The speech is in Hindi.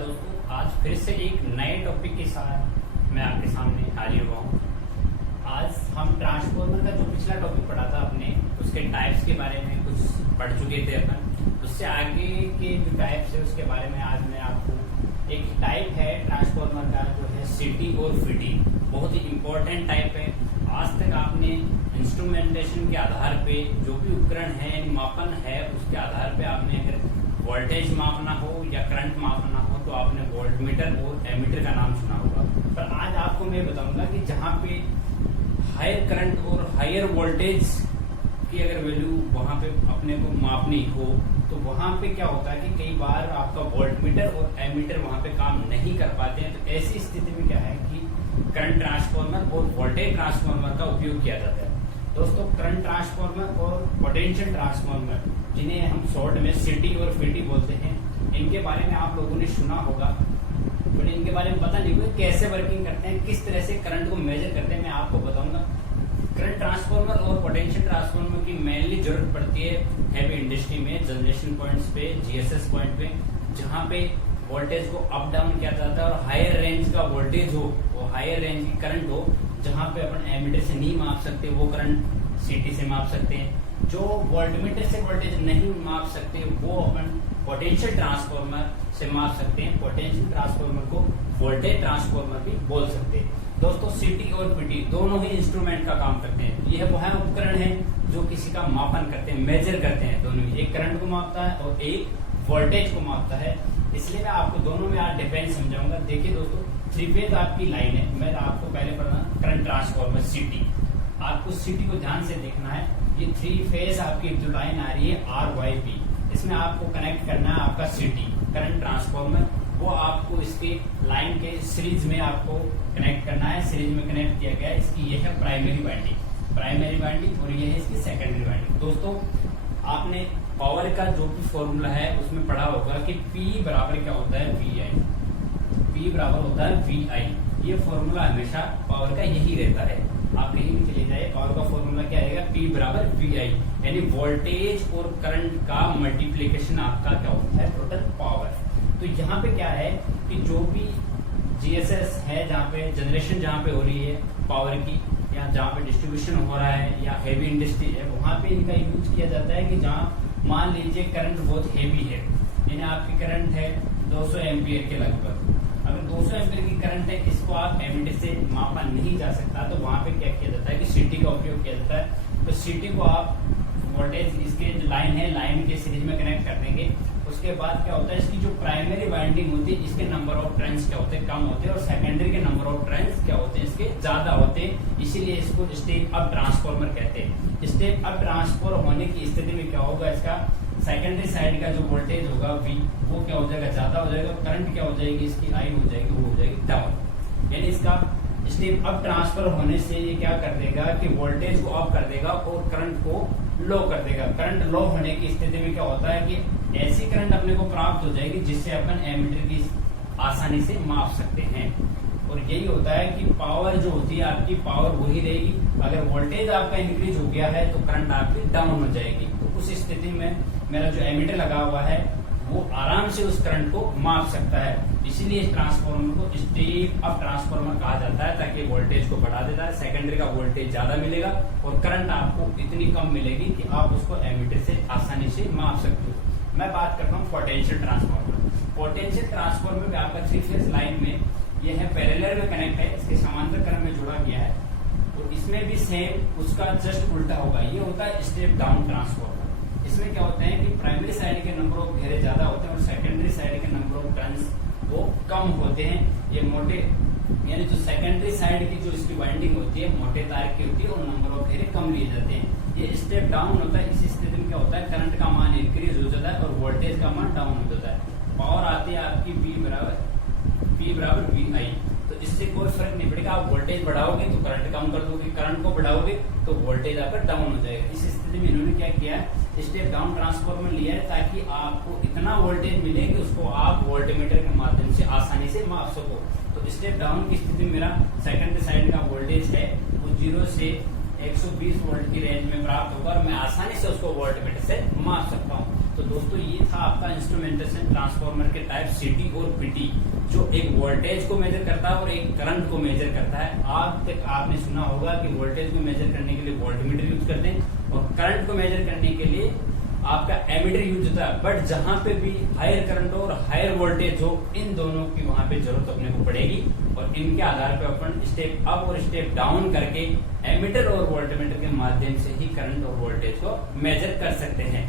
दोस्तों, आज फिर से एक नए टॉपिक के साथ मैं आपके सामने हाजिर हुआ हूँ। आज हम ट्रांसफॉर्मर का जो पिछला टॉपिक पढ़ा था अपने, उसके टाइप्स के बारे में कुछ पढ़ चुके थे अपन। उससे आगे के जो टाइप्स है उसके बारे में आज मैं आपको, एक टाइप है ट्रांसफॉर्मर का जो है सिटी और फिटी, बहुत ही इम्पोर्टेंट टाइप है। आज तक आपने इंस्ट्रूमेंटेशन के आधार पे जो भी उपकरण है, मापन है, उसके आधार पे आपने अगर वोल्टेज मापना हो या करंट मापना हो तो आपने वोल्टमीटर और एमीटर का नाम सुना होगा। पर आज आपको मैं बताऊंगा कि जहाँ पे हायर करंट और हायर वोल्टेज की अगर वैल्यू वहाँ पे अपने को मापनी हो तो वहाँ पे क्या होता है कि कई बार आपका वोल्टमीटर और एमीटर वहाँ पे काम नहीं कर पाते हैं। तो ऐसी स्थिति में क्या है कि करंट ट्रांसफार्मर और वोल्टेज ट्रांसफार्मर का उपयोग किया जाता है। दोस्तों, करंट ट्रांसफार्मर और पोटेंशियल ट्रांसफार्मर, जिन्हें हम शॉर्ट में सिटी और फिटी बोलते हैं, इनके बारे में आप लोगों ने सुना होगा, पर इनके बारे में पता नहीं होगा कैसे वर्किंग करते हैं, किस तरह से करंट को मेजर करते हैं, मैं आपको बताऊंगा। करंट ट्रांसफार्मर और पोटेंशियल ट्रांसफार्मर की मेनली जरूरत पड़ती है हैवी इंडस्ट्री में, जनरेशन पॉइंट्स पे, जीएसएस पॉइंट पे, जहाँ पे वोल्टेज को अप डाउन किया जाता है और हायर रेंज का वोल्टेज हो, वो हायर रेंज की करंट हो, जहाँ पे अपन एमीटर से नहीं माप सकते वो करंट सीटी से माप सकते हैं। जो वोल्टमीटर से वोल्टेज नहीं माप सकते वो अपन पोटेंशियल ट्रांसफार्मर से माप सकते हैं। पोटेंशियल ट्रांसफार्मर को वोल्टेज ट्रांसफार्मर भी बोल सकते हैं। दोस्तों, सिटी और पीटी दोनों ही इंस्ट्रूमेंट का काम करते हैं। यह वह उपकरण है जो किसी का मापन करते हैं, मेजर करते हैं। दोनों ही, एक करंट को मापता है और एक वोल्टेज को मापता है। इसलिए मैं आपको दोनों में आज डिफरेंस समझाऊंगा। देखिए दोस्तों, 3 फेज आपकी लाइन है। मैं आपको पहले पढ़ना करंट ट्रांसफार्मर सिटी, आपको सिटी को ध्यान से देखना है। ये 3 फेज आपकी जो लाइन आ रही है RYP, इसमें आपको कनेक्ट करना है आपका सिटी करंट ट्रांसफार्मर। वो आपको इसके लाइन के सीरीज में आपको कनेक्ट करना है। सीरीज में कनेक्ट किया गया है। इसकी ये है प्राइमरी वाइंडिंग और ये है इसकी सेकेंडरी वाइंडिंग। दोस्तों, आपने पावर का जो भी फॉर्मूला है उसमें पढ़ा होगा कि P बराबर क्या होता है, P बराबर होता है VI। ये फॉर्मूला हमेशा पावर का यही रहता है। आप कहीं भी चले जाए, पावर का फॉर्मूला क्या रहेगा, P बराबर VI, यानी वोल्टेज और करंट का मल्टीप्लीकेशन आपका क्या होता है, टोटल पावर। तो यहाँ पे क्या है कि जो भी जीएसएस है, जहाँ पे जनरेशन जहाँ पे हो रही है पावर की, या जहाँ पे डिस्ट्रीब्यूशन हो रहा है, या हेवी इंडस्ट्री है, वहाँ पे इनका यूज किया जाता है कि जहाँ मान लीजिए करंट बहुत हेवी है, यानी आपकी करंट है 200 एम्पियर के लगभग। अगर 200 एम्पियर की करंट है, इसको आप एमीटर से मापा नहीं जा सकता, तो वहां पे क्या किया जाता है कि सिटी का उपयोग किया जाता है। तो सिटी को आप वोल्टेज, इसके जो लाइन है, लाइन के सीरीज में कनेक्ट कर देंगे। उसके बाद क्या होता है, इसकी जो प्राइमरी वाइंडिंग होती है, इसके नंबर ऑफ टर्न्स क्या होते हैं, कम होते हैं, और सेकेंडरी के नंबर ऑफ टर्न्स क्या होते हैं, इसके ज्यादा होते हैं। इसीलिए इसको स्टेप अप ट्रांसफार्मर कहते हैं। स्टेप अप ट्रांसफार्मर होने की स्थिति में क्या होगा, इसका सेकेंडरी साइड का जो वोल्टेज होगा V, वो क्या हो जाएगा, ज्यादा हो जाएगा। करंट क्या हो जाएगी, इसकी I हो जाएगी, वो हो जाएगी डाउन। यानी इसका स्टेप अप ट्रांसफर होने से ये क्या कर देगा कि वोल्टेज को अप कर देगा और करंट को लो कर देगा। करंट लो होने की स्थिति में क्या होता है कि ऐसी करंट अपने को प्राप्त हो जाएगी जिससे अपन एमीटर की आसानी से माप सकते हैं। और यही होता है कि पावर जो होती है आपकी, पावर वही रहेगी। अगर वोल्टेज आपका इंक्रीज हो गया है तो करंट आपकी डाउन हो जाएगी। तो उस स्थिति में मेरा जो एमीटर लगा हुआ है वो आराम से उस करंट को माप सकता है। इसीलिए इस ट्रांसफार्मर को स्टेप अप ट्रांसफार्मर कहा जाता है, ताकि वोल्टेज को बढ़ा देता है, सेकेंडरी का वोल्टेज ज्यादा मिलेगा और करंट आपको इतनी कम मिलेगी कि आप उसको एमीटर से आसानी से माप सकते हो। मैं बात करता हूँ पोटेंशियल ट्रांसफार्मर। पोटेंशियल ट्रांसफार्मर में आपका 3 फेज लाइन में यह है, पैरेलल में कनेक्ट है, इसके समांतर क्रम में जोड़ा गया है। तो इसमें भी सेम उसका जस्ट उल्टा होगा। ये होता है स्टेप डाउन ट्रांसफार्मर। इसमें क्या होता है कि प्राइमरी साइड के नंबर ऑफ घेरे ज्यादा होते हैं और सेकेंडरी साइड के नंबर ऑफ टर्न्स वो कम होते हैं। ये मोटे, यानी जो सेकेंडरी साइड की जो इसकी वाइंडिंग होती है मोटे तार की होती है और नंबर ऑफ घेरे कम लिए जाते हैं। ये स्टेप डाउन होता है। इस स्थिति में क्या होता है, करंट का मान इंक्रीज हो जाता है और वोल्टेज का मान डाउन हो जाता है। पावर आती है आपकी P बराबर VI। तो इससे कोई फर्क नहीं पड़ेगा। आप वोल्टेज बढ़ाओगे तो करंट कम कर दोगे, करंट को बढ़ाओगे तो वोल्टेज आपका डाउन हो जाएगा। इस स्थिति में इन्होंने क्या किया है, स्टेप डाउन ट्रांसफार्मर लिया है ताकि आपको इतना वोल्टेज मिले कि उसको आप वोल्टमीटर के माध्यम से आसानी से माप सको। तो स्टेप डाउन की स्थिति में मेरा सेकेंडरी साइड का वोल्टेज है वो 0 से 120 वोल्ट की रेंज में प्राप्त होगा और मैं आसानी से उसको वोल्टमीटर से माप सकता हूँ। तो दोस्तों ये था आपका इंस्ट्रूमेंटेशन ट्रांसफार्मर के टाइप सीटी और पीटी, जो एक वोल्टेज को मेजर करता है और एक करंट को मेजर करता है। आप तक आपने सुना होगा कि वोल्टेज को मेजर करने के लिए वोल्टमीटर यूज करते हैं और करंट को मेजर करने के लिए आपका एमीटर यूज होता है। बट जहां पे भी हायर करंट हो और हायर वोल्टेज हो, इन दोनों की वहां पे जरूरत अपने को पड़ेगी और इनके आधार पर अपन स्टेप अप और स्टेप डाउन करके एमीटर और वोल्टमीटर के माध्यम से ही करंट और वोल्टेज को मेजर कर सकते हैं।